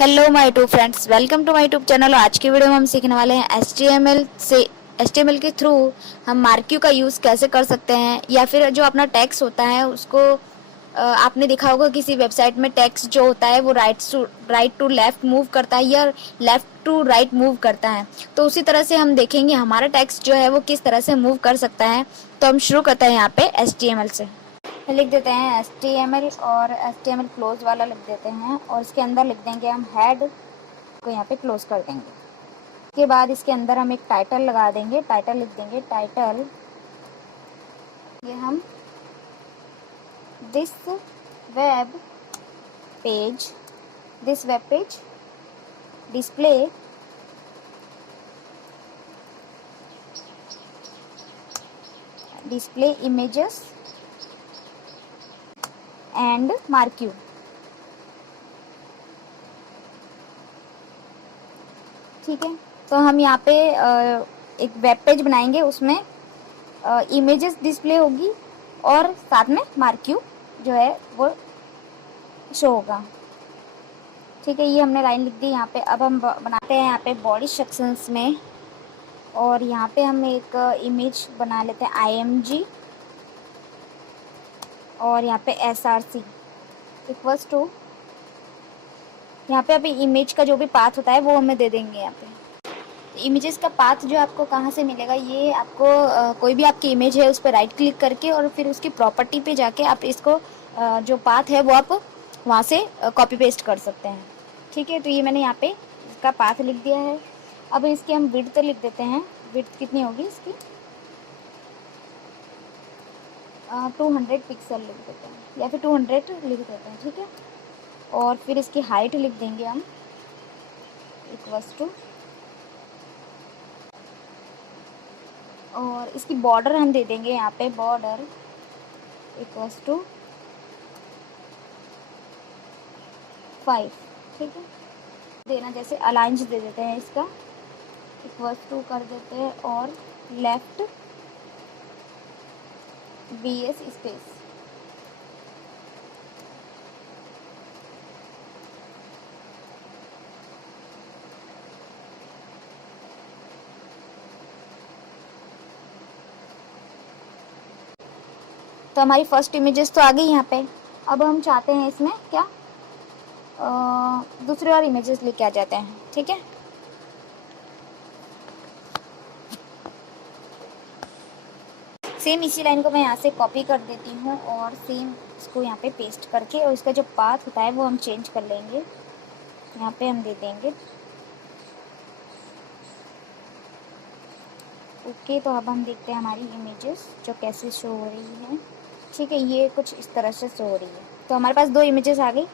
Hello my YouTube friends, welcome to my YouTube channel. आज की video में हम सीखने वाले हैं एचटीएमएल के थ्रू हम मार्क्यू का यूज़ कैसे कर सकते हैं, या फिर जो अपना टेक्स्ट होता है उसको आपने देखा होगा किसी वेबसाइट में टेक्स्ट जो होता है वो राइट टू लेफ्ट मूव करता है या लेफ्ट टू राइट मूव करता है। तो उसी तरह से हम देखेंगे हमारा टेक्स्ट जो है वो किस तरह से मूव कर सकता है। तो हम शुरू करते हैं यहाँ पे एचटीएमएल से। लिख देते हैं HTML और HTML क्लोज वाला लिख देते हैं और इसके अंदर लिख देंगे हम हेड को यहाँ पे क्लोज कर देंगे। उसके बाद इसके अंदर हम एक टाइटल लगा देंगे, टाइटल लिख देंगे टाइटल, ये हम this web page display images and marquee. ठीक है, तो हम यहाँ पे एक वेब पेज बनाएंगे, उसमें इमेजेस डिस्प्ले होगी और साथ में मार्क्यू जो है वो शो होगा। ठीक है, ये हमने लाइन लिख दी यहाँ पे। अब हम बनाते हैं यहाँ पे बॉडी सेक्शंस में, और यहाँ पे हम एक इमेज बना लेते हैं IMG और यहाँ पे SRC इक्वल्स टू, यहाँ पे अभी इमेज का जो भी पाथ होता है वो हमें दे देंगे। यहाँ पे इमेजेस का पाथ जो आपको कहाँ से मिलेगा, ये आपको कोई भी आपकी इमेज है उस पर राइट क्लिक करके और फिर उसकी प्रॉपर्टी पे जाके आप इसको जो पाथ है वो आप वहाँ से कॉपी पेस्ट कर सकते हैं। ठीक है, तो ये मैंने यहाँ पे इसका पाथ लिख दिया है। अब इसकी हम विड्थ लिख देते हैं। विड्थ कितनी होगी इसकी, 200 पिक्सल लिख देते हैं या फिर 200 लिख देते हैं। ठीक है, और फिर इसकी हाइट लिख देंगे हम इक्वल्स टू, और इसकी बॉर्डर हम दे देंगे यहाँ पे बॉर्डर इक्वल्स टू 5। ठीक है, देना जैसे अलाइंस दे देते हैं, इसका इक्वल्स टू कर देते हैं और लेफ्ट BS स्पेस। तो हमारी फर्स्ट इमेजेस तो आ गई यहाँ पे। अब हम चाहते हैं इसमें क्या दूसरी और इमेजेस लेके आ जाते हैं। ठीक है, सेम इसी लाइन को मैं यहाँ से कॉपी कर देती हूँ और सेम इसको यहाँ पे पेस्ट करके, और इसका जो पाथ होता है वो हम चेंज कर लेंगे। यहाँ पे हम दे देंगे ओके। तो अब हम देखते हैं हमारी इमेजेस जो कैसे शो हो रही है। ठीक है, ये कुछ इस तरह से शो हो रही है। तो हमारे पास 2 इमेजेस आ गई।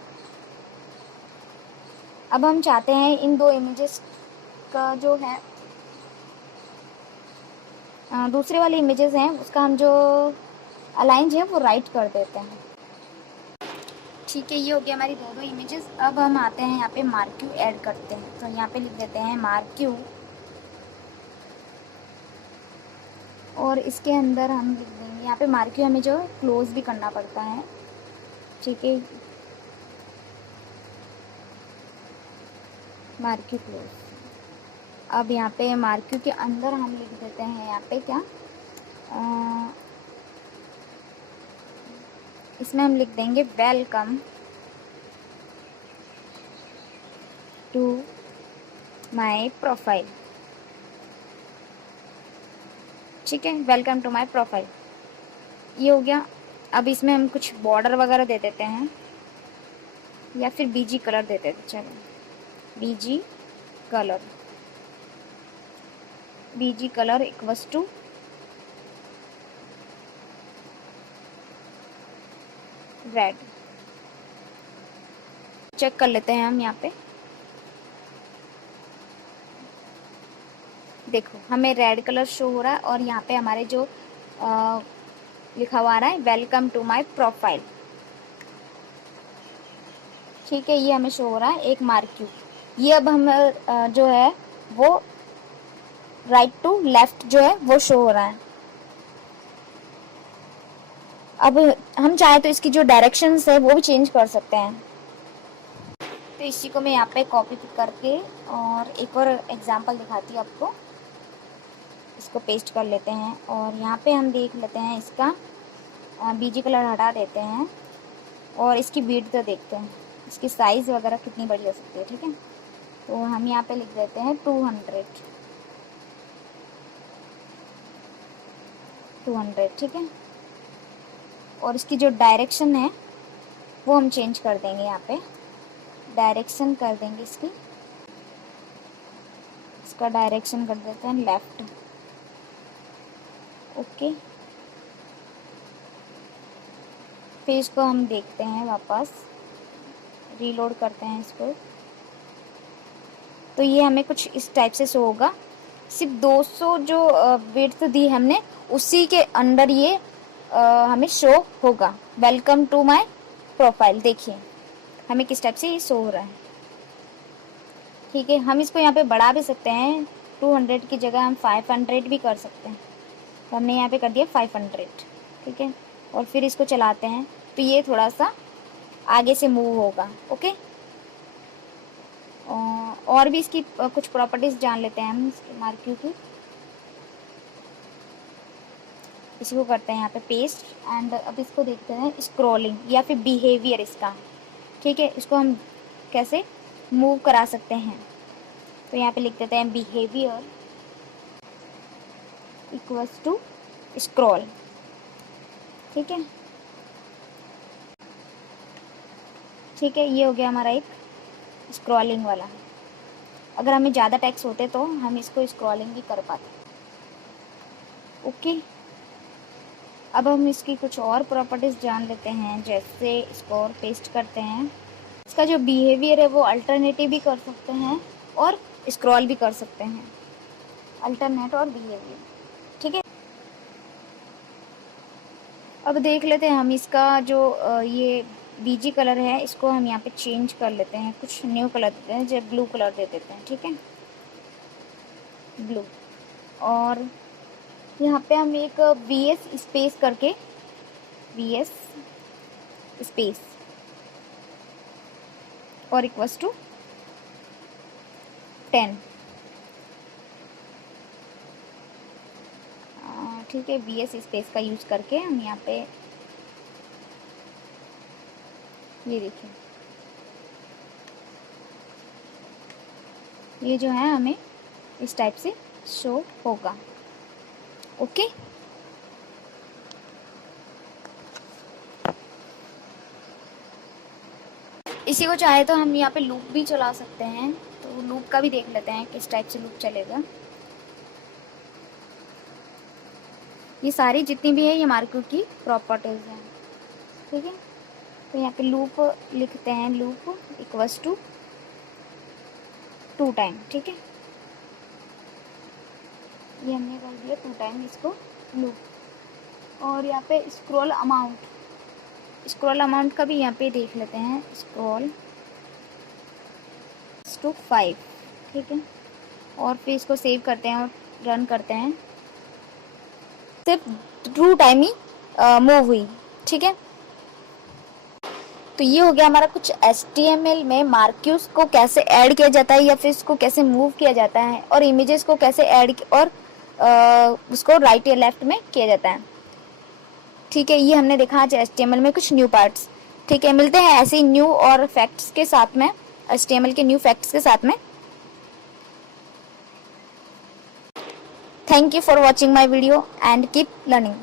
अब हम चाहते हैं इन 2 इमेजेस का जो है दूसरे वाले इमेजेस हैं उसका हम जो अलाइन है वो राइट कर देते हैं। ठीक है, ये हो गया हमारी 2 इमेजेस। अब हम आते हैं यहाँ पे मार्क्यू ऐड करते हैं। तो यहाँ पे लिख देते हैं मार्क्यू, और इसके अंदर हम लिख देंगे यहाँ पे मार्क्यू हमें जो क्लोज भी करना पड़ता है। ठीक है, मार्क्यू क्लोज। अब यहाँ पे मार्क्यू के अंदर हम लिख देते हैं यहाँ पे क्या इसमें हम लिख देंगे वेलकम टू माय प्रोफाइल। ठीक है, वेलकम टू माय प्रोफाइल, ये हो गया। अब इसमें हम कुछ बॉर्डर वगैरह दे देते हैं या फिर BG कलर दे देते हैं। चलो BG colour equals to red. Check कर लेते हैं हम यहाँ पे, देखो हमें रेड कलर शो हो रहा है और यहाँ पे हमारे जो लिखा हुआ आ रहा है वेलकम टू माय प्रोफाइल। ठीक है, ये हमें शो हो रहा है एक मार्क्यू। ये अब हम जो है वो राइट टू लेफ्ट जो है वो शो हो रहा है। अब हम चाहे तो इसकी जो डायरेक्शंस है वो भी चेंज कर सकते हैं। तो इसी को मैं यहाँ पे कॉपी करके और एक और एग्जांपल दिखाती हूँ आपको। इसको पेस्ट कर लेते हैं और यहाँ पे हम देख लेते हैं इसका बीजी कलर हटा देते हैं और इसकी विड्थ तो देखते हैं, इसकी साइज़ वगैरह कितनी बड़ी हो सकती है। ठीक है, तो हम यहाँ पे लिख देते हैं 200। ठीक है, और इसकी जो डायरेक्शन है वो हम चेंज कर देंगे। यहाँ पे डायरेक्शन कर देंगे इसका डायरेक्शन कर देते हैं लेफ्ट। ओके, फिर इसको हम देखते हैं, वापस रीलोड करते हैं इसको। तो ये हमें कुछ इस टाइप से शो होगा। सिर्फ 200 जो विड्थ दी हमने उसी के अंडर ये हमें शो होगा। वेलकम टू माय प्रोफाइल, देखिए हमें किस टाइप से ये शो हो रहा है। ठीक है, हम इसको यहाँ पे बढ़ा भी सकते हैं, 200 की जगह हम 500 भी कर सकते हैं। तो हमने यहाँ पे कर दिया 500। ठीक है, और फिर इसको चलाते हैं तो ये थोड़ा सा आगे से मूव होगा। ओके, और भी इसकी कुछ प्रॉपर्टीज जान लेते हैं हम इसकी मार्क्यू की। इसी को करते हैं यहाँ पे पेस्ट एंड अब इसको देखते हैं स्क्रॉलिंग या फिर बिहेवियर इसका। ठीक है, इसको हम कैसे मूव करा सकते हैं। तो यहाँ पे लिख देते हैं बिहेवियर इक्वल्स टू स्क्रॉल। ठीक है, ठीक है, ये हो गया हमारा एक स्क्रॉलिंग वाला। अगर हमें ज़्यादा टेक्स्ट होते तो हम इसको स्क्रॉलिंग भी कर पाते। ओके, अब हम इसकी कुछ और प्रॉपर्टीज़ जान लेते हैं। जैसे इसको और पेस्ट करते हैं, इसका जो बिहेवियर है वो अल्टरनेटिव भी कर सकते हैं और स्क्रॉल भी कर सकते हैं, अल्टरनेट और बिहेवियर। ठीक है, अब देख लेते हैं हम इसका जो ये बीजी कलर है इसको हम यहाँ पे चेंज कर लेते हैं, कुछ न्यू कलर देते हैं, जब ब्लू कलर दे देते हैं। ठीक है, ब्लू, और यहाँ पे हम एक VS स्पेस करके VS स्पेस और इक्वल्स टू 10। ठीक है, VS स्पेस का यूज़ करके हम यहाँ पे ये देखिए, ये जो है हमें इस टाइप से शो होगा। ओके, इसी को चाहे तो हम यहाँ पे लूप भी चला सकते हैं। तो लूप का भी देख लेते हैं किस टाइप से लूप चलेगा। ये सारी जितनी भी है ये मार्क्यू की प्रॉपर्टीज हैं। ठीक है, तो यहाँ पे लूप लिखते हैं, लूप इक्वल्स टू 2 टाइम। ठीक है, ये हमने कर दिया 2 टाइम इसको लूप। और यहाँ पे स्क्रॉल अमाउंट का भी यहाँ पे देख लेते हैं, स्क्रॉल टू 5। ठीक है, और फिर इसको सेव करते हैं और रन करते हैं। सिर्फ 2 टाइम ही मूव हुई। ठीक है, तो ये हो गया हमारा कुछ HTML में मार्क्यूज को कैसे ऐड किया जाता है या फिर इसको कैसे मूव किया जाता है और इमेजेस को कैसे ऐड और उसको राइट या लेफ्ट में किया जाता है। ठीक है, ये हमने देखा आज HTML में कुछ न्यू पार्ट्स। ठीक है, मिलते हैं ऐसे ही न्यू और फैक्ट्स के साथ में, HTML के न्यू फैक्ट्स के साथ में। Thank you for watching my video and keep learning.